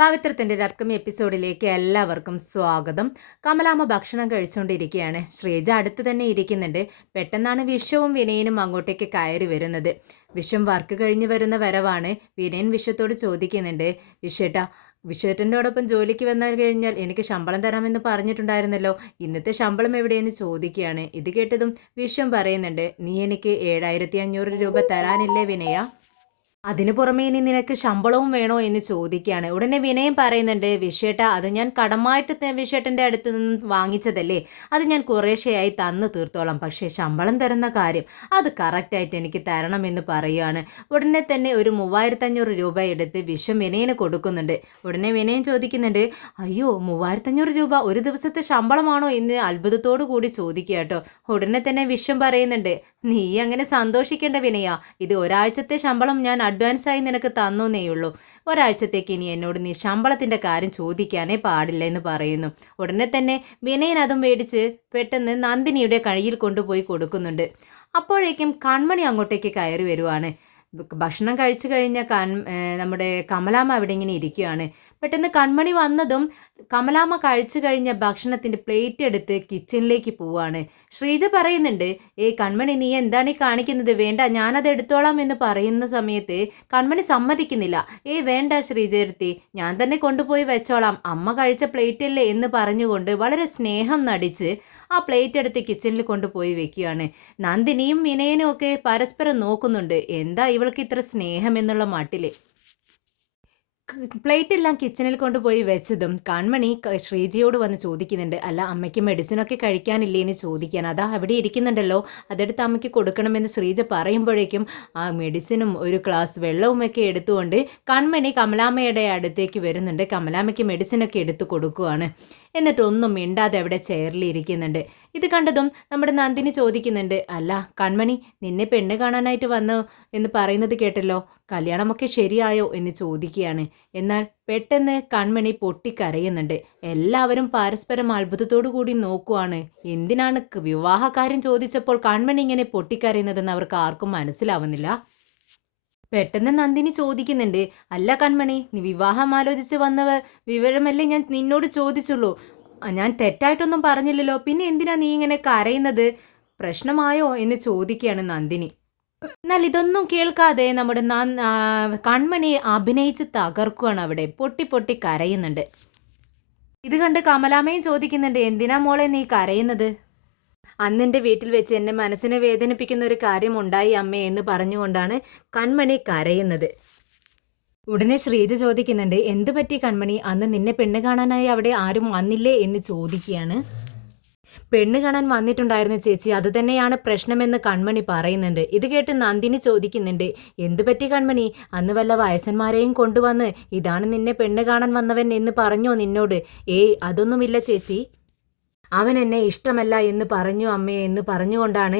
പവിത്രത്തിൻ്റെ ഒരു അപ്കമിങ് എപ്പിസോഡിലേക്ക് എല്ലാവർക്കും സ്വാഗതം. കമലാമ്മ ഭക്ഷണം കഴിച്ചുകൊണ്ടിരിക്കുകയാണ്. ശ്രീജ അടുത്ത് തന്നെ ഇരിക്കുന്നുണ്ട്. പെട്ടെന്നാണ് വിശ്വവും വിനയനും അങ്ങോട്ടേക്ക് കയറി വരുന്നത്. വിശ്വം വർക്ക് കഴിഞ്ഞ് വരുന്ന വരവാണ്. വിനയൻ വിശ്വത്തോട് ചോദിക്കുന്നുണ്ട്, വിശ്വേട്ടാ, വിശ്വേട്ടൻ്റെയോടൊപ്പം ജോലിക്ക് വന്നാൽ കഴിഞ്ഞാൽ എനിക്ക് ശമ്പളം തരാമെന്ന് പറഞ്ഞിട്ടുണ്ടായിരുന്നല്ലോ, ഇന്നത്തെ ശമ്പളം എവിടെയെന്ന് ചോദിക്കുകയാണ്. ഇത് കേട്ടതും വിശ്വം പറയുന്നുണ്ട്, നീ എനിക്ക് 7500 രൂപ തരാനില്ലേ വിനയ? അതിനു പുറമെ ഇനി നിനക്ക് ശമ്പളവും വേണോ എന്ന് ചോദിക്കുകയാണ്. ഉടനെ വിനയം പറയുന്നുണ്ട്, വിശ്വേട്ട, അത് ഞാൻ കടമായിട്ട് വിശ്വേട്ടൻ്റെ അടുത്ത് നിന്ന് വാങ്ങിച്ചതല്ലേ, അത് ഞാൻ കുറേശ്ശെയായി തന്നു തീർത്തോളാം. പക്ഷേ ശമ്പളം തരുന്ന കാര്യം അത് കറക്റ്റായിട്ട് എനിക്ക് തരണമെന്ന് പറയുകയാണ്. ഉടനെ തന്നെ ഒരു 3500 രൂപ എടുത്ത് വിശ്വം വിനയന് കൊടുക്കുന്നുണ്ട്. ഉടനെ വിനയൻ ചോദിക്കുന്നുണ്ട്, അയ്യോ, 3500 രൂപ ഒരു ദിവസത്തെ ശമ്പളമാണോ എന്ന് അത്ഭുതത്തോടു കൂടി ചോദിക്കുക കേട്ടോ. ഉടനെ തന്നെ വിശ്വം പറയുന്നുണ്ട്, നീ അങ്ങനെ സന്തോഷിക്കേണ്ട വിനയ, ഇത് ഒരാഴ്ചത്തെ ശമ്പളം ഞാൻ അഡ്വാൻസായി നിനക്ക് തന്നേയുള്ളൂ. ഒരാഴ്ചത്തേക്ക് ഇനി എന്നോട് നീ ശമ്പളത്തിൻ്റെ കാര്യം ചോദിക്കാനേ പാടില്ല എന്ന് പറയുന്നു. ഉടനെ തന്നെ വിനയൻ അതും മേടിച്ച് പെട്ടെന്ന് നന്ദിനിയുടെ കയ്യിൽ കൊണ്ടുപോയി കൊടുക്കുന്നുണ്ട്. അപ്പോഴേക്കും കൺമണി അങ്ങോട്ടേക്ക് കയറി വരുവാണ്. ഭക്ഷണം കഴിച്ചു കഴിഞ്ഞ നമ്മുടെ കമലാമ്മ അവിടെ ഇങ്ങനെ ഇരിക്കുകയാണ്. പെട്ടെന്ന് കൺമണി വന്നതും കമലാമ്മ കഴിച്ചു കഴിഞ്ഞ ഭക്ഷണത്തിൻ്റെ പ്ലേറ്റ് എടുത്ത് കിച്ചണിലേക്ക് പോവാണ്. ശ്രീജ പറയുന്നുണ്ട്, കൺമണി, നീ എന്താണ് ഈ കാണിക്കുന്നത്? വേണ്ട, ഞാനത് എടുത്തോളാം എന്ന് പറയുന്ന സമയത്ത് കൺമണി സമ്മതിക്കുന്നില്ല. വേണ്ട ശ്രീജയടുത്തി, ഞാൻ തന്നെ കൊണ്ടുപോയി വെച്ചോളാം, അമ്മ കഴിച്ച പ്ലേറ്റ് അല്ലേ എന്ന് പറഞ്ഞുകൊണ്ട് വളരെ സ്നേഹം നടിച്ച് ആ പ്ലേറ്റ് എടുത്ത് കിച്ചണിൽ കൊണ്ടുപോയി വെക്കുകയാണ്. നന്ദിനിയും വിനയനും ഒക്കെ പരസ്പരം നോക്കുന്നുണ്ട്, എന്താ ഇവൾക്ക് ഇത്ര സ്നേഹം എന്നുള്ള മട്ടിൽ. പ്ലേറ്റ് എല്ലാം കിച്ചണിൽ കൊണ്ടുപോയി വെച്ചതും കൺമണി ശ്രീജിയോട് വന്ന് ചോദിക്കുന്നുണ്ട്, അല്ല, അമ്മയ്ക്ക് മെഡിസിനൊക്കെ കഴിക്കാനില്ലേ എന്ന് ചോദിക്കാൻ. അതാ അവിടെ ഇരിക്കുന്നുണ്ടല്ലോ, അതെടുത്ത് അമ്മയ്ക്ക് കൊടുക്കണമെന്ന് ശ്രീജ പറയുമ്പോഴേക്കും ആ മെഡിസിനും ഒരു ഗ്ലാസ് വെള്ളവുമൊക്കെ എടുത്തുകൊണ്ട് കൺമണി കമലാമ്മയുടെ അടുത്തേക്ക് വരുന്നുണ്ട്. കമലാമ്മയ്ക്ക് മെഡിസിനൊക്കെ എടുത്തു കൊടുക്കുകയാണ്. എന്നിട്ടൊന്നും മിണ്ടാതെ അവിടെ ചെയറിൽ ഇരിക്കുന്നുണ്ട്. ഇത് കണ്ടതും നമ്മുടെ നന്ദിനി ചോദിക്കുന്നുണ്ട്, അല്ല കൺമണി, നിന്നെ പെണ്ണ് കാണാനായിട്ട് വന്നു എന്ന് പറയുന്നത് കേട്ടല്ലോ, കല്യാണമൊക്കെ ശരിയായോ എന്ന് ചോദിക്കുകയാണ്. എന്നാൽ പെട്ടെന്ന് കൺമണി പൊട്ടിക്കരയുന്നുണ്ട്. എല്ലാവരും പരസ്പരം അത്ഭുതത്തോടു കൂടി നോക്കുവാണ്. എന്തിനാണ് വിവാഹകാര്യം ചോദിച്ചപ്പോൾ കൺമണി ഇങ്ങനെ പൊട്ടിക്കരയുന്നതെന്ന് അവർക്ക് ആർക്കും മനസ്സിലാവുന്നില്ല. പെട്ടെന്ന് നന്ദിനി ചോദിക്കുന്നുണ്ട്, അല്ല കൺമണി, നീ വിവാഹം ആലോചിച്ച് വന്നവ വിവരമല്ലേ ഞാൻ നിന്നോട് ചോദിച്ചുള്ളൂ, ഞാൻ തെറ്റായിട്ടൊന്നും പറഞ്ഞില്ലല്ലോ, പിന്നെ എന്തിനാ നീ ഇങ്ങനെ കരയുന്നത്, പ്രശ്നമായോ എന്ന് ചോദിക്കുകയാണ് നന്ദിനി. എന്നാൽ ഇതൊന്നും കേൾക്കാതെ നമ്മുടെ കൺമണി അഭിനയിച്ച് തകർക്കുകയാണ്. അവിടെ പൊട്ടി പൊട്ടി കരയുന്നുണ്ട്. ഇത് കണ്ട് കമലാമ്മയും ചോദിക്കുന്നുണ്ട്, എന്തിനാ മോളെ നീ കരയുന്നത്? അന്നെൻ്റെ വീട്ടിൽ വെച്ച് എന്നെ മനസ്സിനെ വേദനിപ്പിക്കുന്ന ഒരു കാര്യം ഉണ്ടായി അമ്മേ എന്ന് പറഞ്ഞുകൊണ്ടാണ് കൺമണി കരയുന്നത്. ഉടനെ ശ്രീജ ചോദിക്കുന്നുണ്ട്, എന്ത് പറ്റി കൺമണി, അന്ന് നിന്നെ പെണ്ണ് കാണാനായി അവിടെ ആരും വന്നില്ലേ എന്ന് ചോദിക്കുകയാണ്. പെണ്ണ് കാണാൻ വന്നിട്ടുണ്ടായിരുന്നു ചേച്ചി, അത് തന്നെയാണ് പ്രശ്നമെന്ന് കൺമണി പറയുന്നുണ്ട്. ഇത് കേട്ട് നന്ദിനി ചോദിക്കുന്നുണ്ട്, എന്തു പറ്റി കൺമണി, അന്ന് വല്ല വയസ്സന്മാരെയും കൊണ്ടുവന്ന് ഇതാണ് നിന്നെ പെണ്ണ് കാണാൻ വന്നവൻ എന്ന് പറഞ്ഞോ നിന്നോട്? അതൊന്നുമില്ല ചേച്ചി, അവൻ എന്നെ ഇഷ്ടമല്ല എന്ന് പറഞ്ഞു അമ്മേ എന്ന് പറഞ്ഞുകൊണ്ടാണ്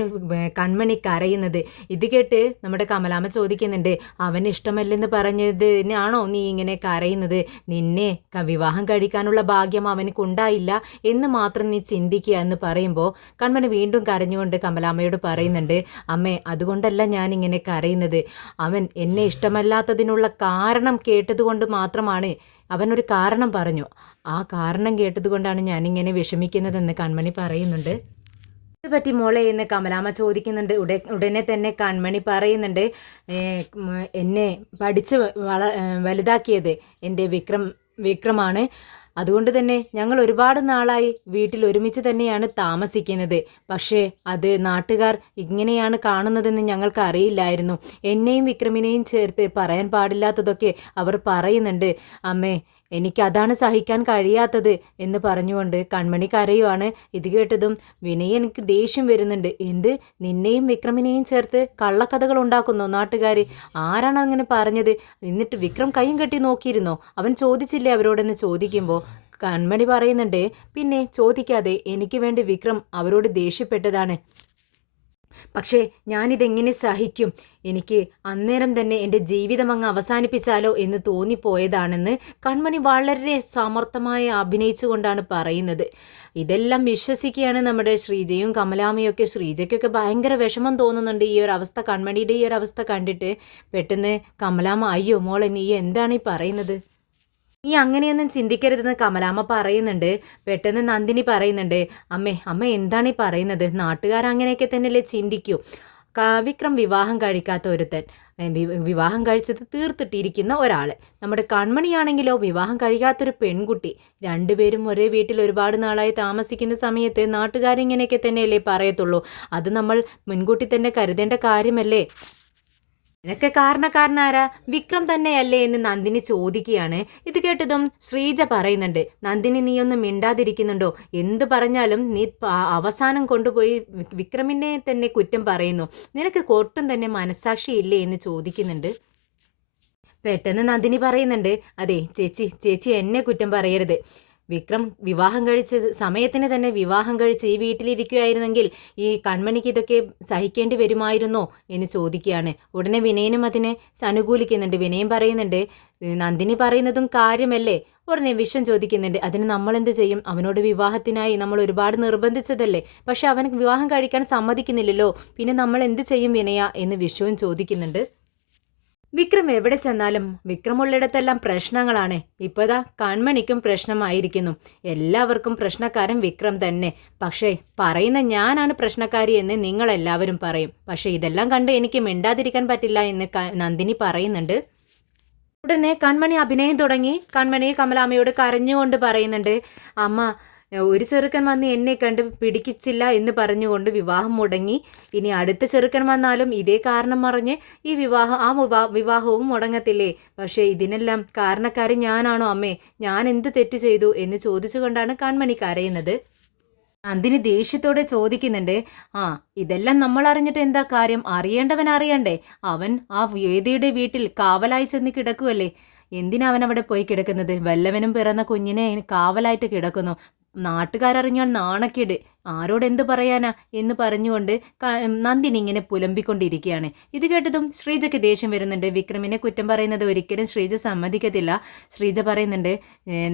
കൺമണി കരയുന്നത്. ഇത് കേട്ട് നമ്മുടെ കമലാമ്മ ചോദിക്കുന്നുണ്ട്, അവൻ ഇഷ്ടമല്ലെന്ന് പറഞ്ഞതിനാണോ നീ ഇങ്ങനെ കരയുന്നത്? നിന്നെ വിവാഹം കഴിക്കാനുള്ള ഭാഗ്യം അവനക്കുണ്ടായില്ല എന്ന് മാത്രം നീ ചിന്തിക്കുക എന്ന് പറയുമ്പോൾ കൺമണി വീണ്ടും കരഞ്ഞുകൊണ്ട് കമലാമ്മയോട് പറയുന്നുണ്ട്, അമ്മേ, അതുകൊണ്ടല്ല ഞാനിങ്ങനെ കരയുന്നത്, അവൻ എന്നെ ഇഷ്ടമല്ലാത്തതിനുള്ള കാരണം കേട്ടതുകൊണ്ട് മാത്രമാണ്. അവനൊരു കാരണം പറഞ്ഞു, ആ കാരണം കേട്ടതുകൊണ്ടാണ് ഞാനിങ്ങനെ വിഷമിക്കുന്നതെന്ന് കൺമണി പറയുന്നുണ്ട്. ഇത് പറ്റി മോളെ എന്ന് കമലാമ്മ ചോദിക്കുന്നുണ്ട്. ഉടനെ തന്നെ കൺമണി പറയുന്നുണ്ട്, എന്നെ പഠിച്ച് വലുതാക്കിയത് എൻ്റെ വിക്രമാണ്. അതുകൊണ്ട് തന്നെ ഞങ്ങൾ ഒരുപാട് നാളായി വീട്ടിൽ ഒരുമിച്ച് തന്നെയാണ് താമസിക്കുന്നത്. പക്ഷേ അത് നാട്ടുകാർ ഇങ്ങനെയാണ് കാണുന്നതെന്ന് ഞങ്ങൾക്ക് അറിയില്ലായിരുന്നു. എന്നെയും വിക്രമിനെയും ചേർത്ത് പറയാൻ പാടില്ലാത്തതൊക്കെ അവർ പറയുന്നുണ്ട് അമ്മേ, എനിക്കതാണ് സഹിക്കാൻ കഴിയാത്തത് എന്ന് പറഞ്ഞുകൊണ്ട് കൺമണി കരയുവാണ്. ഇത് കേട്ടതും എനിക്ക് ദേഷ്യം വരുന്നുണ്ട്. എന്ത്, നിന്നെയും വിക്രമിനെയും ചേർത്ത് കള്ളക്കഥകൾ ഉണ്ടാക്കുന്നോ നാട്ടുകാർ? ആരാണ് അങ്ങനെ പറഞ്ഞത്? എന്നിട്ട് വിക്രം കൈയും കെട്ടി നോക്കിയിരുന്നോ? അവൻ ചോദിച്ചില്ലേ അവരോടെന്ന് ചോദിക്കുമ്പോൾ കൺമണി പറയുന്നുണ്ട്, പിന്നെ ചോദിക്കാതെ എനിക്ക് വേണ്ടി വിക്രം അവരോട് ദേഷ്യപ്പെട്ടതാണ്. പക്ഷേ ഞാനിതെങ്ങനെ സഹിക്കും? എനിക്ക് അന്നേരം തന്നെ എൻ്റെ ജീവിതം അങ്ങ് അവസാനിപ്പിച്ചാലോ എന്ന് തോന്നിപ്പോയതാണെന്ന് കൺമണി വളരെ സമർത്ഥമായി അഭിനയിച്ചുകൊണ്ടാണ് പറയുന്നത്. ഇതെല്ലാം വിശ്വസിക്കുകയാണ് നമ്മുടെ ശ്രീജയും കമലാമയൊക്കെ. ശ്രീജയ്ക്കൊക്കെ ഭയങ്കര വിഷമം തോന്നുന്നുണ്ട് ഈ ഒരു അവസ്ഥ, കൺമണിയുടെ ഈ ഒരു അവസ്ഥ കണ്ടിട്ട്. പെട്ടെന്ന് കമലാമ, അയ്യോ മോളെ, നീ എന്താണ് ഈ പറയുന്നത്? നീ അങ്ങനെയൊന്നും ചിന്തിക്കരുതെന്ന് കമലാമ്മ പറയുന്നുണ്ട്. പെട്ടെന്ന് നന്ദിനി പറയുന്നുണ്ട്, അമ്മ എന്താണ് ഈ പറയുന്നത്? നാട്ടുകാരങ്ങനെയൊക്കെ തന്നെയല്ലേ ചിന്തിക്കൂ. വിക്രം വിവാഹം കഴിക്കാത്ത ഒരുത്തൻ, വിവാഹം കഴിച്ചത് തീർത്തിട്ടിരിക്കുന്ന ഒരാൾ. നമ്മുടെ കൺമണിയാണെങ്കിലോ വിവാഹം കഴിക്കാത്തൊരു പെൺകുട്ടി. രണ്ടുപേരും ഒരേ വീട്ടിൽ ഒരുപാട് നാളായി താമസിക്കുന്ന സമയത്ത് നാട്ടുകാരിങ്ങനെയൊക്കെ തന്നെയല്ലേ പറയത്തുള്ളൂ. അത് നമ്മൾ മുൻകൂട്ടി തന്നെ കരുതേണ്ട കാര്യമല്ലേ? ഇതിനൊക്കെ കാരണക്കാരനാരാ? വിക്രം തന്നെയല്ലേ എന്ന് നന്ദിനി ചോദിക്കുകയാണ്. ഇത് കേട്ടതും ശ്രീജ പറയുന്നുണ്ട്, നന്ദിനി നീയൊന്നും മിണ്ടാതിരിക്കുന്നുണ്ടോ? എന്ത് പറഞ്ഞാലും നീ അവസാനം കൊണ്ടുപോയി വിക്രമിനെ തന്നെ കുറ്റം പറയുന്നു. നിനക്ക് ഒട്ടും തന്നെ മനസാക്ഷി ഇല്ലേ എന്ന് ചോദിക്കുന്നുണ്ട്. പെട്ടെന്ന് നന്ദിനി പറയുന്നുണ്ട്, അതെ ചേച്ചി എന്നെ കുറ്റം പറയരുത്. വിക്രം വിവാഹം കഴിച്ച് സമയത്തിന് തന്നെ വിവാഹം കഴിച്ച് ഈ വീട്ടിലിരിക്കുകയായിരുന്നെങ്കിൽ ഈ കൺമണിക്ക് ഇതൊക്കെ സഹിക്കേണ്ടി വരുമായിരുന്നോ എന്ന് ചോദിക്കുകയാണ്. ഉടനെ വിനയനും അതിനെ അനുകൂലിക്കുന്നുണ്ട്. വിനയം പറയുന്നുണ്ട്, നന്ദിനി പറയുന്നതും കാര്യമല്ലേ. ഉടനെ വിഷം ചോദിക്കുന്നുണ്ട്, അതിന് നമ്മൾ എന്ത് ചെയ്യും? അവനോട് വിവാഹത്തിനായി നമ്മൾ ഒരുപാട് നിർബന്ധിച്ചതല്ലേ, പക്ഷെ അവൻ വിവാഹം കഴിക്കാൻ സമ്മതിക്കുന്നില്ലല്ലോ, പിന്നെ നമ്മൾ എന്ത് ചെയ്യും വിനയ എന്ന് വിഷുവും ചോദിക്കുന്നുണ്ട്. വിക്രം എവിടെ ചെന്നാലും വിക്രമുള്ളിടത്തെല്ലാം പ്രശ്നങ്ങളാണ്. ഇപ്പോഴാ കൺമണിക്കും പ്രശ്നമായിരിക്കുന്നു. എല്ലാവർക്കും പ്രശ്നക്കാരൻ വിക്രം തന്നെ. പക്ഷേ പറയുന്ന ഞാനാണ് പ്രശ്നക്കാരി എന്ന് നിങ്ങളെല്ലാവരും പറയും. പക്ഷേ ഇതെല്ലാം കണ്ട് എനിക്ക് മിണ്ടാതിരിക്കാൻ പറ്റില്ല എന്ന് നന്ദിനി പറയുന്നുണ്ട്. ഉടനെ കൺമണി അഭിനയം തുടങ്ങി. കൺമണി കമലാമ്മയോട് കരഞ്ഞുകൊണ്ട് പറയുന്നുണ്ട്, അമ്മ ഒരു ചെറുക്കൻ വന്ന് എന്നെ കണ്ട് പിടിക്കിച്ചില്ല എന്ന് പറഞ്ഞുകൊണ്ട് വിവാഹം മുടങ്ങി. ഇനി അടുത്ത ചെറുക്കൻ വന്നാലും ഇതേ കാരണം പറഞ്ഞ് ഈ വിവാഹവും മുടങ്ങത്തില്ലേ? പക്ഷേ ഇതിനെല്ലാം കാരണക്കാരി ഞാനാണോ അമ്മേ? ഞാൻ എന്ത് തെറ്റ് ചെയ്തു എന്ന് ചോദിച്ചുകൊണ്ടാണ് കൺമണി കരയുന്നത്. നന്ദിനി ദേഷ്യത്തോടെ ചോദിക്കുന്നുണ്ട്, ആ ഇതെല്ലാം നമ്മൾ അറിഞ്ഞിട്ട് എന്താ കാര്യം? അറിയേണ്ടവൻ അറിയണ്ടേ? അവൻ ആ വേദിയുടെ വീട്ടിൽ കാവലായി ചെന്ന് കിടക്കുമല്ലേ? എന്തിനാ അവൻ അവിടെ പോയി കിടക്കുന്നത്? വല്ലവനും പിറന്ന കുഞ്ഞിനെ കാവലായിട്ട് കിടക്കുന്നു. നാട്ടുകാരറിഞ്ഞാൽ നാണക്കേട്. ആരോട് എന്ത് പറയാനാ എന്ന് പറഞ്ഞുകൊണ്ട് നന്ദിനി ഇങ്ങനെ പുലമ്പിക്കൊണ്ടിരിക്കുകയാണ്. ഇത് കേട്ടതും ശ്രീജയ്ക്ക് ദേഷ്യം വരുന്നുണ്ട്. വിക്രമിനെ കുറ്റം പറയുന്നത് ഒരിക്കലും ശ്രീജ സമ്മതിക്കത്തില്ല. ശ്രീജ പറയുന്നുണ്ട്,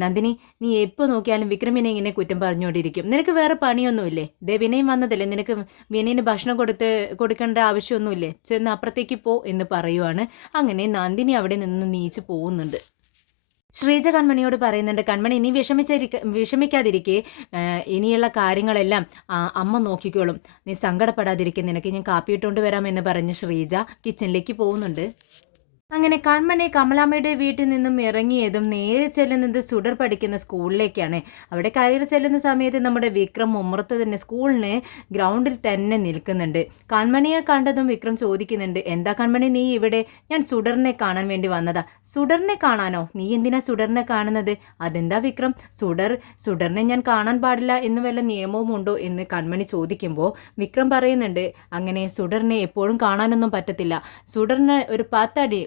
നന്ദിനി നീ എപ്പോൾ നോക്കിയാലും വിക്രമിനെ ഇങ്ങനെ കുറ്റം പറഞ്ഞുകൊണ്ടിരിക്കും. നിനക്ക് വേറെ പണിയൊന്നുമില്ലേ? ദേ വിനയം വന്നതല്ലേ, നിനക്ക് വിനയന് ഭക്ഷണം കൊടുക്കേണ്ട ആവശ്യമൊന്നുമില്ലേ? ചെന്ന് അപ്പുറത്തേക്ക് പോ എന്ന് പറയുവാണ്. അങ്ങനെ നന്ദിനി അവിടെ നിന്ന് നീച്ച് പോകുന്നുണ്ട്. ശ്രീജ കൺമണിയോട് പറയുന്നുണ്ട്, കൺമണി നീ വിഷമിക്കാതിരിക്കെ, ഇനിയുള്ള കാര്യങ്ങളെല്ലാം അമ്മ നോക്കിക്കോളും. നീ സങ്കടപ്പെടാതിരിക്കെ, നിനക്ക് ഞാൻ കാപ്പിയിട്ടുകൊണ്ട് വരാമെന്ന് പറഞ്ഞ് ശ്രീജ കിച്ചണിലേക്ക് പോകുന്നുണ്ട്. അങ്ങനെ കൺമണി കമലാമ്മയുടെ വീട്ടിൽ നിന്നും ഇറങ്ങിയതും നേരെ ചെല്ലുന്നത് സുഡർ പഠിക്കുന്ന സ്കൂളിലേക്കാണ്. അവിടെ കയറി ചെല്ലുന്ന സമയത്ത് നമ്മുടെ വിക്രം ഉമ്മറത്ത് തന്നെ സ്കൂളിന് ഗ്രൗണ്ടിൽ തന്നെ നിൽക്കുന്നുണ്ട്. കൺമണിയെ കണ്ടതും വിക്രം ചോദിക്കുന്നുണ്ട്, എന്താ കൺമണി നീ ഇവിടെ? ഞാൻ സുഡറിനെ കാണാൻ വേണ്ടി വന്നതാ. സുഡറിനെ കാണാനോ? നീ എന്തിനാ സുഡറിനെ കാണുന്നത്? അതെന്താ വിക്രം, സുഡറിനെ ഞാൻ കാണാൻ പാടില്ല എന്ന് വല്ല നിയമവും ഉണ്ടോ എന്ന് കൺമണി ചോദിക്കുമ്പോൾ വിക്രം പറയുന്നുണ്ട്, അങ്ങനെ സുഡറിനെ എപ്പോഴും കാണാനൊന്നും പറ്റത്തില്ല. സുഡറിന് ഒരു 10 അടി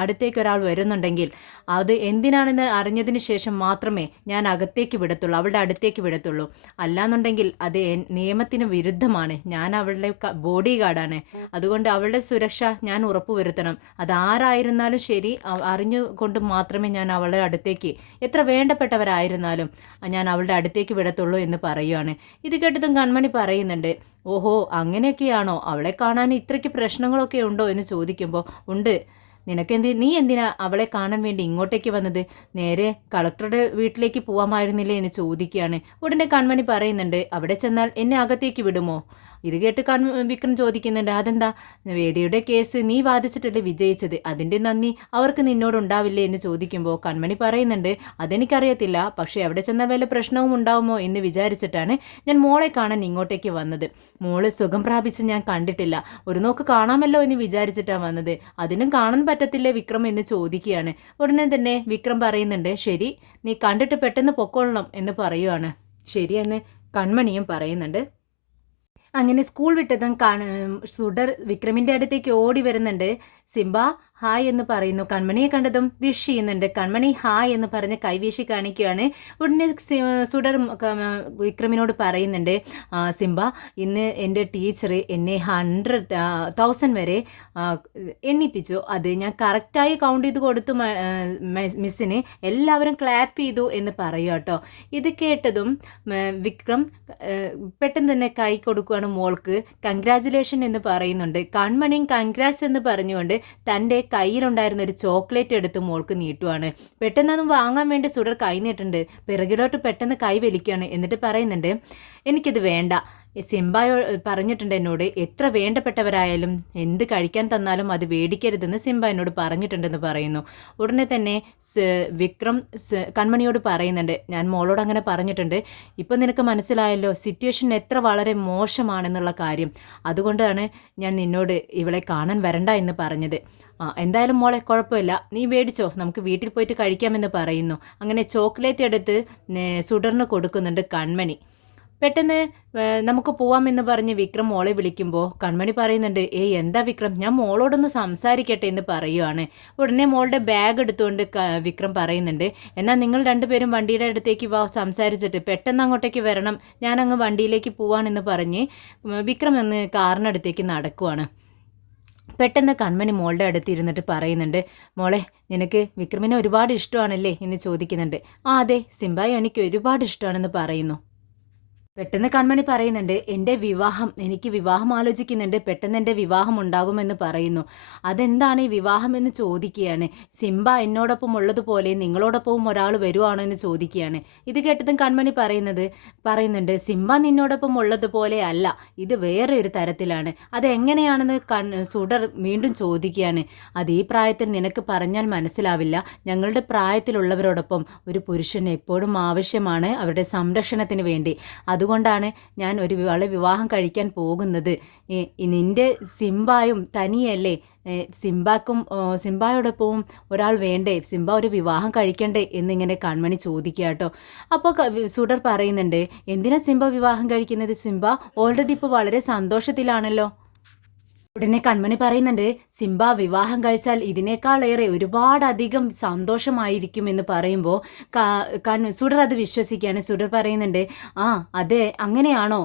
അടുത്തേക്ക് ഒരാൾ വരുന്നുണ്ടെങ്കിൽ അത് എന്തിനാണെന്ന് അറിഞ്ഞതിന് ശേഷം മാത്രമേ ഞാൻ അകത്തേക്ക് വിടത്തുള്ളൂ, അവളുടെ അടുത്തേക്ക് വിടത്തുള്ളൂ. അല്ലാന്നുണ്ടെങ്കിൽ അത് നിയമത്തിന് വിരുദ്ധമാണ്. ഞാൻ അവളുടെ ബോഡി ഗാർഡാണ്. അതുകൊണ്ട് അവളുടെ സുരക്ഷ ഞാൻ ഉറപ്പുവരുത്തണം. അതാരായിരുന്നാലും ശരി, അറിഞ്ഞുകൊണ്ട് മാത്രമേ ഞാൻ അവളുടെ അടുത്തേക്ക്, എത്ര വേണ്ടപ്പെട്ടവരായിരുന്നാലും ഞാൻ അവളുടെ അടുത്തേക്ക് വിടത്തുള്ളൂ എന്ന് പറയുകയാണ്. ഇത് കേട്ടതും കൺമണി പറയുന്നുണ്ട്, ഓഹോ അങ്ങനെയൊക്കെയാണോ? അവളെ കാണാൻ ഇത്രയ്ക്ക് പ്രശ്നങ്ങളൊക്കെ ഉണ്ടോ എന്ന് ചോദിക്കുമ്പോൾ, ഉണ്ട്. നീ എന്തിനാ അവളെ കാണാൻ വേണ്ടി ഇങ്ങോട്ടേക്ക് വന്നത്? നേരെ കളക്ടറുടെ വീട്ടിലേക്ക് പോവാമായിരുന്നില്ലേ എന്ന് ചോദിക്കുകയാണ്. ഉടനെ കൺമണി പറയുന്നുണ്ട്, അവിടെ ചെന്നാൽ എന്നെ അകത്തേക്ക് വിടുമോ? ഇത് കേട്ട് വിക്രം ചോദിക്കുന്നുണ്ട്, അതെന്താ? വേദിയുടെ കേസ് നീ വാദിച്ചിട്ടല്ലേ വിജയിച്ചത്, അതിൻ്റെ നന്ദി അവർക്ക് നിന്നോടുണ്ടാവില്ലേ എന്ന് ചോദിക്കുമ്പോൾ കൺമണി പറയുന്നുണ്ട്, അതെനിക്കറിയത്തില്ല, പക്ഷേ അവിടെ ചെന്നാൽ വല്ല പ്രശ്നവും ഉണ്ടാവുമോ എന്ന് വിചാരിച്ചിട്ടാണ് ഞാൻ മോളെ കാണാൻ ഇങ്ങോട്ടേക്ക് വന്നത്. മോള് സുഖം പ്രാപിച്ച് ഞാൻ കണ്ടിട്ടില്ല, ഒരു നോക്ക് കാണാമല്ലോ എന്ന് വിചാരിച്ചിട്ടാണ് വന്നത്. അതിനും കാണാൻ പറ്റത്തില്ലേ വിക്രം എന്ന് ചോദിക്കുകയാണ്. ഉടനെ തന്നെ വിക്രം പറയുന്നുണ്ട്, ശരി, നീ കണ്ടിട്ട് പെട്ടെന്ന് പൊക്കോളണം എന്ന് പറയുവാണ്. ശരിയെന്ന് കൺമണിയും പറയുന്നുണ്ട്. അങ്ങനെ സ്കൂൾ വിട്ടതും സുഡർ വിക്രമിൻ്റെ അടുത്തേക്ക് ഓടി വരുന്നുണ്ട്. സിംബ ഹായ് എന്ന് പറയുന്നു. കൺമണിയെ കണ്ടതും വിഷ് ചെയ്യുന്നുണ്ട്. കൺമണി ഹായ് എന്ന് പറഞ്ഞ് കൈവീശി കാണിക്കുകയാണ്. ഉടനെ സുഡർ വിക്രമിനോട് പറയുന്നുണ്ട്, സിംബ ഇന്ന് എൻ്റെ ടീച്ചർ എന്നെ 100,000 വരെ എണ്ണിപ്പിച്ചു. അത് ഞാൻ കറക്റ്റായി കൗണ്ട് ചെയ്ത് കൊടുത്തു മിസ്സിന്. എല്ലാവരും ക്ലാപ്പ് ചെയ്തു എന്ന് പറയുക കേട്ടോ. ഇത് കേട്ടതും വിക്രം പെട്ടെന്ന് തന്നെ കൈ കൊടുക്കുക കൊടുക്കുവാണ് മോൾക്ക്. കൺഗ്രാജുലേഷൻ എന്ന് പറയുന്നുണ്ട്. കൺമണിയും കൺഗ്രാറ്റ്സ് എന്ന് പറഞ്ഞുകൊണ്ട് തൻ്റെ കയ്യിലുണ്ടായിരുന്ന ഒരു ചോക്ലേറ്റ് എടുത്ത് മോൾക്ക് നീട്ടുവാണ്. പെട്ടെന്നൊന്നും വാങ്ങാൻ വേണ്ടി സുഡർ കൈ നീട്ടുണ്ട്. പിറകിലോട്ട് പെട്ടെന്ന് കൈ വലിക്കുകയാണ്. എന്നിട്ട് പറയുന്നുണ്ട്, എനിക്കിത് വേണ്ട. സിംബായോ പറഞ്ഞിട്ടുണ്ട് എന്നോട്, എത്ര വേണ്ടപ്പെട്ടവരായാലും എന്ത് കഴിക്കാൻ തന്നാലും അത് വേടിക്കരുതെന്ന് സിംബ എന്നോട് പറഞ്ഞിട്ടുണ്ടെന്ന് പറയുന്നു. ഉടനെ തന്നെ വിക്രം കൺമണിയോട് പറയുന്നുണ്ട്, ഞാൻ മോളോട് അങ്ങനെ പറഞ്ഞിട്ടുണ്ട്. ഇപ്പം നിനക്ക് മനസ്സിലായല്ലോ സിറ്റുവേഷൻ എത്ര വളരെ മോശമാണെന്നുള്ള കാര്യം. അതുകൊണ്ടാണ് ഞാൻ നിന്നോട് ഇവളെ കാണാൻ വരണ്ട എന്ന് പറഞ്ഞത്. എന്തായാലും മോളെ കുഴപ്പമില്ല, നീ മേടിച്ചോ, നമുക്ക് വീട്ടിൽ പോയിട്ട് കഴിക്കാമെന്ന് പറയുന്നു. അങ്ങനെ ചോക്ലേറ്റ് എടുത്ത് സുഡറിന് കൊടുക്കുന്നുണ്ട് കൺമണി. പെട്ടെന്ന് നമുക്ക് പോവാമെന്ന് പറഞ്ഞ് വിക്രം മോളെ വിളിക്കുമ്പോൾ കൺമണി പറയുന്നുണ്ട്, ഏയ് എന്താ വിക്രം, ഞാൻ മോളോടൊന്ന് സംസാരിക്കട്ടെ എന്ന് പറയുവാണ്. ഉടനെ മോളുടെ ബാഗ് എടുത്തുകൊണ്ട് വിക്രം പറയുന്നുണ്ട്, എന്നാൽ നിങ്ങൾ രണ്ടുപേരും വണ്ടിയുടെ അടുത്തേക്ക് വാ, സംസാരിച്ചിട്ട് പെട്ടെന്ന് അങ്ങോട്ടേക്ക് വരണം, ഞാനങ്ങ് വണ്ടിയിലേക്ക് പോവാണെന്ന് പറഞ്ഞ് വിക്രം ഒന്ന് കാറിനടുത്തേക്ക് നടക്കുവാണ്. പെട്ടെന്ന് കൺമണി മോളുടെ അടുത്ത് ഇരുന്നിട്ട് പറയുന്നുണ്ട്, മോളെ നിനക്ക് വിക്രമിനെ ഒരുപാട് ഇഷ്ടമാണല്ലേ എന്ന് ചോദിക്കുന്നുണ്ട്. അതെ സിംബായോ എനിക്ക് ഒരുപാട് ഇഷ്ടമാണെന്ന് പറയുന്നു. പെട്ടെന്ന് കൺമണി പറയുന്നുണ്ട്, എനിക്ക് വിവാഹം ആലോചിക്കുന്നുണ്ട്, പെട്ടെന്ന് എൻ്റെ വിവാഹം ഉണ്ടാകുമെന്ന് പറയുന്നു. അതെന്താണ് ഈ വിവാഹം എന്ന് ചോദിക്കുകയാണ്. സിംബ എന്നോടൊപ്പം ഉള്ളതുപോലെ നിങ്ങളോടൊപ്പവും ഒരാൾ വരുവാണോ എന്ന് ചോദിക്കുകയാണ്. ഇത് കേട്ടതും കൺമണി പറയുന്നുണ്ട്, സിംബ നിന്നോടൊപ്പം ഉള്ളതുപോലെ അല്ല, ഇത് വേറെ ഒരു തരത്തിലാണ്. അതെങ്ങനെയാണെന്ന് സുഡർ വീണ്ടും ചോദിക്കുകയാണ്. അത് ഈ പ്രായത്തിൽ നിനക്ക് പറഞ്ഞാൽ മനസ്സിലാവില്ല. ഞങ്ങളുടെ പ്രായത്തിലുള്ളവരോടൊപ്പം ഒരു പുരുഷൻ എപ്പോഴും ആവശ്യമാണ്, അവരുടെ സംരക്ഷണത്തിന് വേണ്ടി. അതുകൊണ്ടാണ് ഞാൻ അവളെ വിവാഹം കഴിക്കാൻ പോകുന്നത്. നിന്റെ സിംബായും തനിയല്ലേ, സിംബായോടൊപ്പവും ഒരാൾ വേണ്ടേ, സിംബ ഒരു വിവാഹം കഴിക്കണ്ടേ എന്നിങ്ങനെ കൺമണി ചോദിക്കുക കേട്ടോ. അപ്പോൾ സുഡർ പറയുന്നുണ്ട്, എന്തിനാ സിംബ വിവാഹം കഴിക്കുന്നത്, സിംബ ഓൾറെഡി ഇപ്പോൾ വളരെ സന്തോഷത്തിലാണല്ലോ. ഉടനെ കൺമണി പറയുന്നുണ്ട്, സിംബ വിവാഹം കഴിച്ചാൽ ഇതിനേക്കാളേറെ ഒരുപാടധികം സന്തോഷമായിരിക്കും എന്ന് പറയുമ്പോൾ സുഡർ അത് വിശ്വസിക്കുകയാണ്. സുഡർ പറയുന്നുണ്ട്, അതെ അങ്ങനെയാണോ,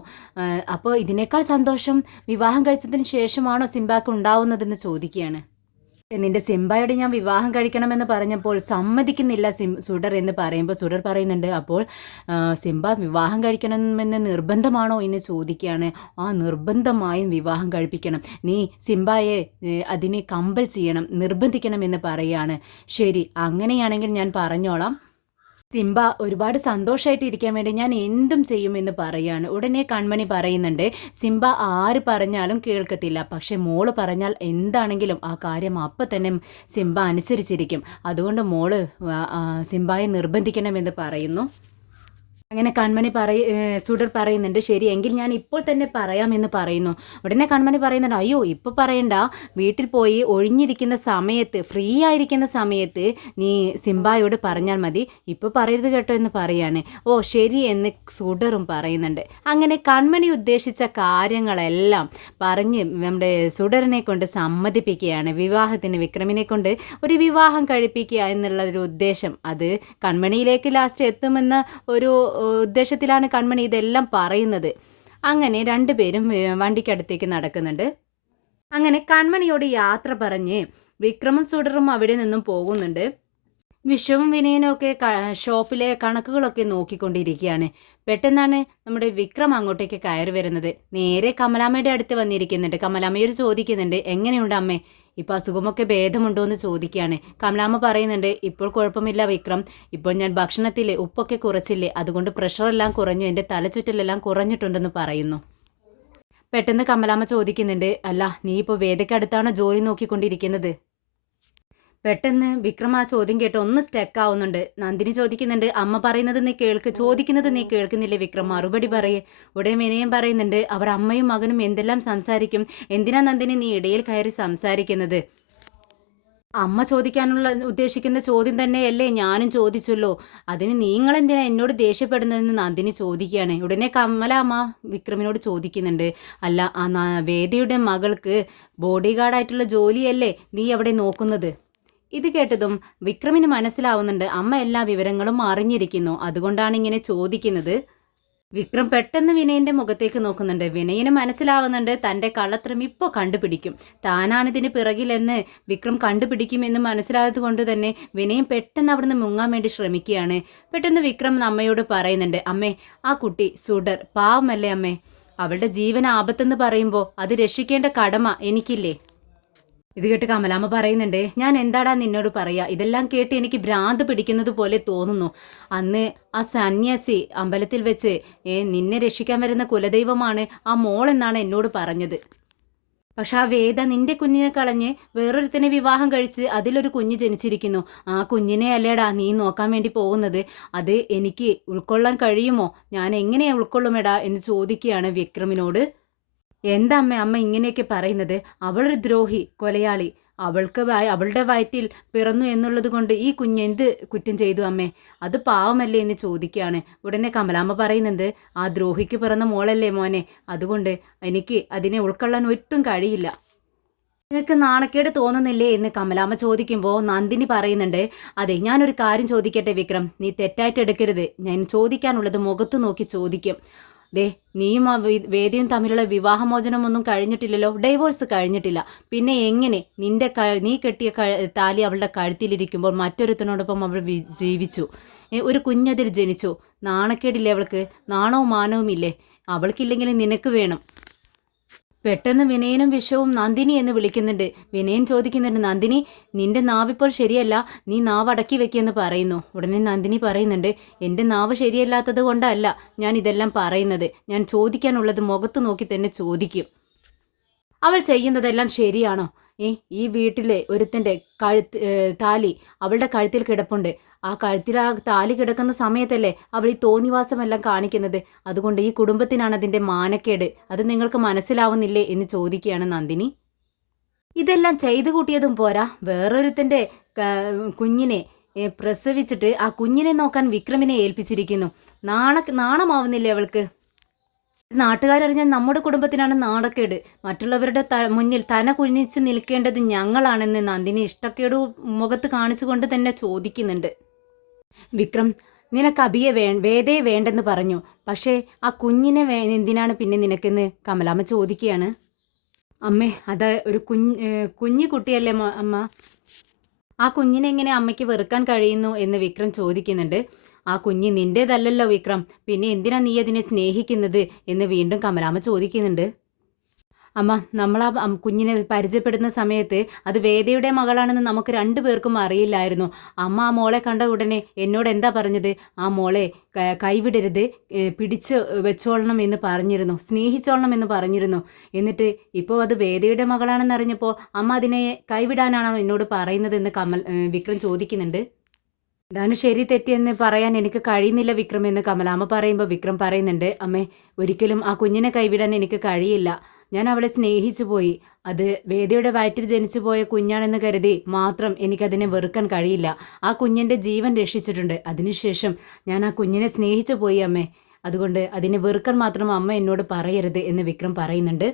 അപ്പോൾ ഇതിനേക്കാൾ സന്തോഷം വിവാഹം കഴിച്ചതിന് ശേഷമാണോ സിംബാക്ക് ഉണ്ടാവുന്നതെന്ന് ചോദിക്കുകയാണ്. നിന്റെ സിംബായോട് ഞാൻ വിവാഹം കഴിക്കണമെന്ന് പറഞ്ഞപ്പോൾ സമ്മതിക്കുന്നില്ല സുഡർ എന്ന് പറയുമ്പോൾ സുഡർ പറയുന്നുണ്ട്, അപ്പോൾ സിംബ വിവാഹം കഴിക്കണമെന്ന് നിർബന്ധമാണോ എന്ന് ചോദിക്കുകയാണ്. നിർബന്ധമായും വിവാഹം കഴിപ്പിക്കണം, നീ സിംബായെ അതിനെ കമ്പൽ ചെയ്യണം, നിർബന്ധിക്കണം എന്ന് പറയുകയാണ്. ശരി അങ്ങനെയാണെങ്കിൽ ഞാൻ പറഞ്ഞോളാം, സിംബ ഒരുപാട് സന്തോഷമായിട്ട് ഇരിക്കാൻ വേണ്ടി ഞാൻ എന്തും ചെയ്യുമെന്ന് പറയാണ്. ഉടനെ കൺമണി പറയുന്നുണ്ട്, സിംബ ആര് പറഞ്ഞാലും കേൾക്കത്തില്ല, പക്ഷെ മോള് പറഞ്ഞാൽ എന്താണെങ്കിലും ആ കാര്യം അപ്പം തന്നെ സിംബ അനുസരിച്ചിരിക്കും. അതുകൊണ്ട് മോള് സിംബായെ നിർബന്ധിക്കണമെന്ന് പറയുന്നു. അങ്ങനെ കൺമണി സുഡർ പറയുന്നുണ്ട്, ശരി എങ്കിൽ ഞാൻ ഇപ്പോൾ തന്നെ പറയാമെന്ന് പറയുന്നു. ഉടനെ കൺമണി പറയുന്നുണ്ട്, അയ്യോ ഇപ്പോൾ പറയണ്ട, വീട്ടിൽ പോയി ഒഴിഞ്ഞിരിക്കുന്ന സമയത്ത്, ഫ്രീ ആയിരിക്കുന്ന സമയത്ത് നീ സിംബായോട് പറഞ്ഞാൽ മതി, ഇപ്പോൾ പറയരുത് കേട്ടോ എന്ന് പറയാണ്. ഓ ശരി എന്ന് സുഡറും പറയുന്നുണ്ട്. അങ്ങനെ കൺമണി ഉദ്ദേശിച്ച കാര്യങ്ങളെല്ലാം പറഞ്ഞ് നമ്മുടെ സുഡറിനെ കൊണ്ട് സമ്മതിപ്പിക്കുകയാണ്. വിവാഹത്തിന് വിക്രമിനെ കൊണ്ട് ഒരു വിവാഹം കഴിപ്പിക്കുക എന്നുള്ള ഒരു ഉദ്ദേശം, അത് കൺമണിയിലേക്ക് ലാസ്റ്റ് എത്തുമെന്ന ഒരു ഉദ്ദേശത്തിലാണ് കൺമണി ഇതെല്ലാം പറയുന്നത്. അങ്ങനെ രണ്ടുപേരും വണ്ടിക്കടുത്തേക്ക് നടക്കുന്നുണ്ട്. അങ്ങനെ കൺമണിയോട് യാത്ര പറഞ്ഞ് വിക്രമും സുഡറും അവിടെ നിന്നും പോകുന്നുണ്ട്. വിശ്വവും വിനയനും ഒക്കെ ഷോപ്പിലെ കണക്കുകളൊക്കെ നോക്കിക്കൊണ്ടിരിക്കുകയാണ്. പെട്ടെന്നാണ് നമ്മുടെ വിക്രം അങ്ങോട്ടേക്ക് കയറി വരുന്നത്. നേരെ കമലാമ്മയുടെ അടുത്ത് വന്നിരിക്കുന്നുണ്ട്. കമലാമ്മയോട് ചോദിക്കുന്നുണ്ട്, എങ്ങനെയുണ്ട് അമ്മേ, ഇപ്പോൾ അസുഖമൊക്കെ ഭേദമുണ്ടോ എന്ന് ചോദിക്കുകയാണ്. കമലാമ്മ പറയുന്നുണ്ട്, ഇപ്പോൾ കുഴപ്പമില്ല വിക്രം, ഇപ്പോൾ ഞാൻ ഭക്ഷണത്തിൽ ഉപ്പൊക്കെ കുറച്ചില്ലേ, അതുകൊണ്ട് പ്രഷറെല്ലാം കുറഞ്ഞു, എൻ്റെ തലചുറ്റലെല്ലാം കുറഞ്ഞിട്ടുണ്ടെന്ന് പറയുന്നു. പെട്ടെന്ന് കമലാമ്മ ചോദിക്കുന്നുണ്ട്, അല്ല നീ ഇപ്പോൾ വേദയ്ക്കടുത്താണോ ജോലി നോക്കിക്കൊണ്ടിരിക്കുന്നത്? പെട്ടെന്ന് വിക്രം ആ ചോദ്യം കേട്ട് ഒന്ന് സ്റ്റക്ക് ആവുന്നുണ്ട്. നന്ദിനി ചോദിക്കുന്നുണ്ട്, അമ്മ പറയുന്നത് ചോദിക്കുന്നത് നീ കേൾക്കുന്നില്ലേ വിക്രം, മറുപടി പറയേ. ഉടനെ വിനയം പറയുന്നുണ്ട്, അവർ അമ്മയും മകനും എന്തെല്ലാം സംസാരിക്കും, എന്തിനാ നന്ദിനി നീ ഇടയിൽ കയറി സംസാരിക്കുന്നത്? അമ്മ ഉദ്ദേശിക്കുന്ന ചോദ്യം തന്നെയല്ലേ ഞാനും ചോദിച്ചുള്ളൂ, അതിന് നിങ്ങളെന്തിനാ എന്നോട് ദേഷ്യപ്പെടുന്നതെന്ന് നന്ദിനി ചോദിക്കുകയാണ്. ഉടനെ കമലാമ്മ വിക്രമിനോട് ചോദിക്കുന്നുണ്ട്, അല്ല വേദയുടെ മകൾക്ക് ബോഡി ഗാർഡായിട്ടുള്ള ജോലിയല്ലേ നീ അവിടെ നോക്കുന്നത്? ഇത് കേട്ടതും വിക്രമിന് മനസ്സിലാവുന്നുണ്ട്, അമ്മ എല്ലാ വിവരങ്ങളും അറിഞ്ഞിരിക്കുന്നു, അതുകൊണ്ടാണ് ഇങ്ങനെ ചോദിക്കുന്നത്. വിക്രം പെട്ടെന്ന് വിനയന്റെ മുഖത്തേക്ക് നോക്കുന്നുണ്ട്. വിനയന് മനസ്സിലാവുന്നുണ്ട് തൻ്റെ കള്ളത്തരം ഇപ്പോൾ കണ്ടുപിടിക്കും, താനാണിതിന് പിറകിലെന്ന് വിക്രം കണ്ടുപിടിക്കുമെന്ന് മനസ്സിലായത് കൊണ്ട് തന്നെ വിനയൻ പെട്ടെന്ന് അവിടുന്ന് മുങ്ങാൻ വേണ്ടി ശ്രമിക്കുകയാണ്. പെട്ടെന്ന് വിക്രം അമ്മയോട് പറയുന്നുണ്ട്, അമ്മേ ആ കുട്ടി സുഡർ പാവമല്ലേ അമ്മേ, അവളുടെ ജീവൻ ആപത്തെന്ന് പറയുമ്പോൾ അത് രക്ഷിക്കേണ്ട കടമ എനിക്കില്ലേ? ഇത് കേട്ട് കമലാമ്മ പറയുന്നുണ്ട്, ഞാൻ എന്താടാ നിന്നോട് പറയാ, ഇതെല്ലാം കേട്ട് എനിക്ക് ഭ്രാന്ത് പിടിക്കുന്നത് പോലെ തോന്നുന്നു. അന്ന് ആ സന്യാസി അമ്പലത്തിൽ വെച്ച് നിന്നെ രക്ഷിക്കാൻ വരുന്ന കുലദൈവമാണ് ആ മോളെന്നാണ് എന്നോട് പറഞ്ഞത്. പക്ഷെ ആ വേദ നിന്റെ കുഞ്ഞിനെ കളഞ്ഞ് വേറൊരുത്തനെ വിവാഹം കഴിച്ച് അതിലൊരു കുഞ്ഞ് ജനിച്ചിരിക്കുന്നു. ആ കുഞ്ഞിനെ അല്ലേടാ നീ നോക്കാൻ വേണ്ടി പോകുന്നത്. അത് എനിക്ക് ഉൾക്കൊള്ളാൻ കഴിയുമോ? ഞാൻ എങ്ങനെയാ ഉൾക്കൊള്ളുമെടാ എന്ന് ചോദിക്കുകയാണ് വിക്രമിനോട്. എന്താ അമ്മ അമ്മ ഇങ്ങനെയൊക്കെ പറയുന്നത്? അവളൊരു ദ്രോഹി, കൊലയാളി. അവളുടെ വയറ്റിൽ പിറന്നു എന്നുള്ളത് കൊണ്ട് ഈ കുഞ്ഞ് എന്ത് കുറ്റം ചെയ്തു അമ്മേ? അത് പാവമല്ലേ എന്ന് ചോദിക്കുകയാണ്. ഉടനെ കമലാമ്മ പറയുന്നുണ്ട്, ആ ദ്രോഹിക്ക് പിറന്ന മോളല്ലേ മോനെ, അതുകൊണ്ട് എനിക്ക് അതിനെ ഉൾക്കൊള്ളാൻ ഒട്ടും കഴിയില്ല. നിനക്ക് നാണക്കേട് തോന്നുന്നില്ലേ എന്ന് കമലാമ്മ ചോദിക്കുമ്പോൾ നന്ദിനി പറയുന്നുണ്ട്, അതെ ഞാനൊരു കാര്യം ചോദിക്കട്ടെ വിക്രം, നീ തെറ്റായിട്ട് എടുക്കരുത്. ഞാൻ ചോദിക്കാനുള്ളത് മുഖത്ത് നോക്കി ചോദിക്കും. ദേ, നീയും ആ വേദിയും തമ്മിലുള്ള വിവാഹമോചനമൊന്നും കഴിഞ്ഞിട്ടില്ലല്ലോ, ഡൈവോഴ്സ് കഴിഞ്ഞിട്ടില്ല. പിന്നെ എങ്ങനെ നീ കെട്ടിയ താലി അവളുടെ കഴുത്തിലിരിക്കുമ്പോൾ മറ്റൊരുത്തനോടൊപ്പം അവൾ ജീവിച്ചു, ഒരു കുഞ്ഞതിൽ ജനിച്ചു? നാണക്കേടില്ലേ അവൾക്ക്? നാണവും മാനവും ഇല്ലേ? അവൾക്കില്ലെങ്കിലും നിനക്ക് വേണം. പെട്ടെന്ന് വിനയനും വിശ്വവും നന്ദിനി എന്ന് വിളിക്കുന്നുണ്ട്. വിനയൻ ചോദിക്കുന്നുണ്ട്, നന്ദിനി നിന്റെ നാവിപ്പോൾ ശരിയല്ല, നീ നാവ് അടക്കി വെക്കിയെന്ന് പറയുന്നു. ഉടനെ നന്ദിനി പറയുന്നുണ്ട്, എൻ്റെ നാവ് ശരിയല്ലാത്തത് കൊണ്ടല്ല ഞാൻ ഇതെല്ലാം പറയുന്നത്. ഞാൻ ചോദിക്കാനുള്ളത് മുഖത്ത് നോക്കി തന്നെ ചോദിക്കും. അവൾ ചെയ്യുന്നതെല്ലാം ശരിയാണോ? ഈ വീട്ടിലെ ഒരുത്തൻ്റെ താലി അവളുടെ കഴുത്തിൽ കിടപ്പുണ്ട്. ആ കഴുത്തിൽ ആ താലി കിടക്കുന്ന സമയത്തല്ലേ അവൾ ഈ തോന്നിവാസമെല്ലാം കാണിക്കുന്നത്. അതുകൊണ്ട് ഈ കുടുംബത്തിനാണ് അതിൻ്റെ മാനക്കേട്. അത് നിങ്ങൾക്ക് മനസ്സിലാവുന്നില്ലേ എന്ന് ചോദിക്കുകയാണ് നന്ദിനി. ഇതെല്ലാം ചെയ്തു കൂട്ടിയതും പോരാ, വേറൊരുത്തൻ്റെ കുഞ്ഞിനെ പ്രസവിച്ചിട്ട് ആ കുഞ്ഞിനെ നോക്കാൻ വിക്രമിനെ ഏൽപ്പിച്ചിരിക്കുന്നു. നാണമാവുന്നില്ലേ അവൾക്ക്? നാട്ടുകാരറിഞ്ഞാൽ നമ്മുടെ കുടുംബത്തിനാണ് നാണക്കേട്. മറ്റുള്ളവരുടെ മുന്നിൽ തല കുനിച്ച് നിൽക്കേണ്ടത് ഞങ്ങളാണെന്ന് നന്ദിനി ഇഷ്ടക്കേട് മുഖത്ത് കാണിച്ചുകൊണ്ട് തന്നെ ചോദിക്കുന്നുണ്ട്. വിക്രം, നിനക്ക് അഭിയെ വേദയെ വേണ്ടെന്ന് പറഞ്ഞു, പക്ഷേ ആ കുഞ്ഞിനെ എന്തിനാണ് പിന്നെ നിനക്കെന്ന് കമലാമ്മ ചോദിക്കുകയാണ്. അമ്മേ, അത് ഒരു കുഞ്ഞു കുട്ടിയല്ലേ അമ്മ, ആ കുഞ്ഞിനെ എങ്ങനെ അമ്മയ്ക്ക് വെറുക്കാൻ കഴിയുന്നു എന്ന് വിക്രം ചോദിക്കുന്നുണ്ട്. ആ കുഞ്ഞ് നിന്റേതല്ലല്ലോ വിക്രം, പിന്നെ എന്തിനാ നീ അതിനെ സ്നേഹിക്കുന്നത് എന്ന് വീണ്ടും കമലാമ്മ ചോദിക്കുന്നുണ്ട്. അമ്മ, നമ്മൾ ആ കുഞ്ഞിനെ പരിചയപ്പെടുന്ന സമയത്ത് അത് വേദയുടെ മകളാണെന്ന് നമുക്ക് രണ്ടുപേർക്കും അറിയില്ലായിരുന്നു. അമ്മ ആ മോളെ കണ്ട ഉടനെ എന്നോട് എന്താ പറഞ്ഞത്? ആ മോളെ കൈവിടരുത്, പിടിച്ച് വെച്ചോളണം എന്ന് പറഞ്ഞിരുന്നു, സ്നേഹിച്ചോളണം എന്ന് പറഞ്ഞിരുന്നു. എന്നിട്ട് ഇപ്പോൾ അത് വേദയുടെ മകളാണെന്നറിഞ്ഞപ്പോൾ അമ്മ അതിനെ കൈവിടാനാണോ എന്നോട് പറയുന്നതെന്ന് വിക്രം ചോദിക്കുന്നുണ്ട്. ഇതാണ് ശരി തെറ്റിയെന്ന് പറയാൻ എനിക്ക് കഴിയുന്നില്ല വിക്രം എന്ന് കമലാമ്മ പറയുമ്പോൾ വിക്രം പറയുന്നുണ്ട്, അമ്മേ ഒരിക്കലും ആ കുഞ്ഞിനെ കൈവിടാൻ എനിക്ക് കഴിയില്ല. ഞാൻ അവളെ സ്നേഹിച്ചു പോയി. അത് വേദയുടെ വയറ്റിൽ ജനിച്ചു പോയ കുഞ്ഞാണെന്ന് കരുതി മാത്രം എനിക്കതിനെ വെറുക്കാൻ കഴിയില്ല. ആ കുഞ്ഞിൻ്റെ ജീവൻ രക്ഷിച്ചിട്ടുണ്ട്. അതിനുശേഷം ഞാൻ ആ കുഞ്ഞിനെ സ്നേഹിച്ചു പോയി അമ്മേ. അതുകൊണ്ട് അതിനെ വെറുക്കാൻ മാത്രം അമ്മ എന്നോട് പറയരുത് എന്ന് വിക്രം പറയുന്നുണ്ട്.